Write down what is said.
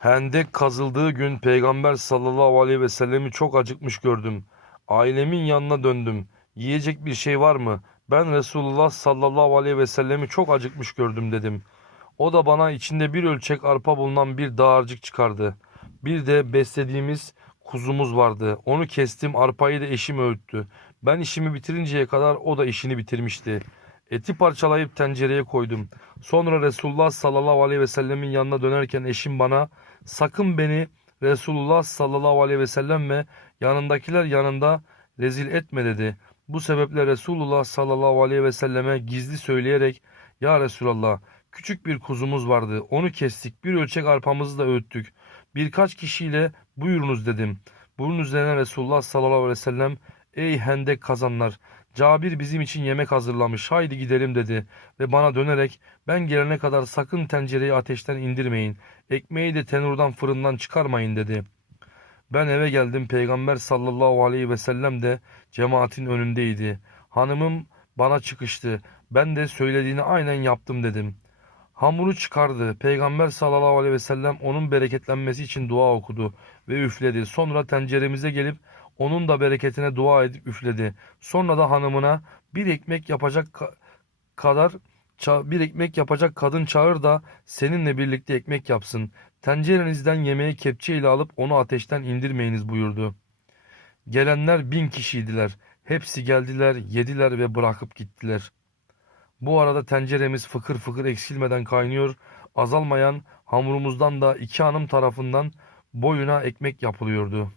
Hendek kazıldığı gün Peygamber sallallahu aleyhi ve sellemi çok acıkmış gördüm. Ailemin yanına döndüm. Yiyecek bir şey var mı? Ben Resulullah sallallahu aleyhi ve sellemi çok acıkmış gördüm dedim. O da bana içinde bir ölçek arpa bulunan bir dağarcık çıkardı. Bir de beslediğimiz kuzumuz vardı. Onu kestim, arpayı da eşim öğüttü. Ben işimi bitirinceye kadar o da işini bitirmişti. Eti parçalayıp tencereye koydum. Sonra Resulullah sallallahu aleyhi ve sellemin yanına dönerken eşim bana sakın beni Resulullah sallallahu aleyhi ve sellem ve yanındakiler yanında rezil etme dedi. Bu sebeple Resulullah sallallahu aleyhi ve selleme gizli söyleyerek Ya Resulallah küçük bir kuzumuz vardı onu kestik bir ölçek arpamızı da öğüttük. Birkaç kişiyle buyurunuz dedim. Bunun üzerine Resulullah sallallahu aleyhi ve sellem ey hendek kazanlar Cabir bizim için yemek hazırlamış haydi gidelim dedi ve bana dönerek ben gelene kadar sakın tencereyi ateşten indirmeyin ekmeği de tenurdan fırından çıkarmayın dedi. Ben eve geldim peygamber sallallahu aleyhi ve sellem de cemaatin önündeydi. Hanımım bana çıkıştı ben de söylediğini aynen yaptım dedim. Hamuru çıkardı. Peygamber sallallahu aleyhi ve sellem onun bereketlenmesi için dua okudu ve üfledi. Sonra tenceremize gelip onun da bereketine dua edip üfledi. Sonra da hanımına bir ekmek yapacak ka- kadar bir ekmek yapacak kadın çağır da seninle birlikte ekmek yapsın. Tencerenizden yemeği kepçeyle alıp onu ateşten indirmeyiniz buyurdu. Gelenler bin kişiydiler. Hepsi geldiler, yediler ve bırakıp gittiler. Bu arada tenceremiz fıkır fıkır eksilmeden kaynıyor. Azalmayan hamurumuzdan da iki hanım tarafından boyuna ekmek yapılıyordu.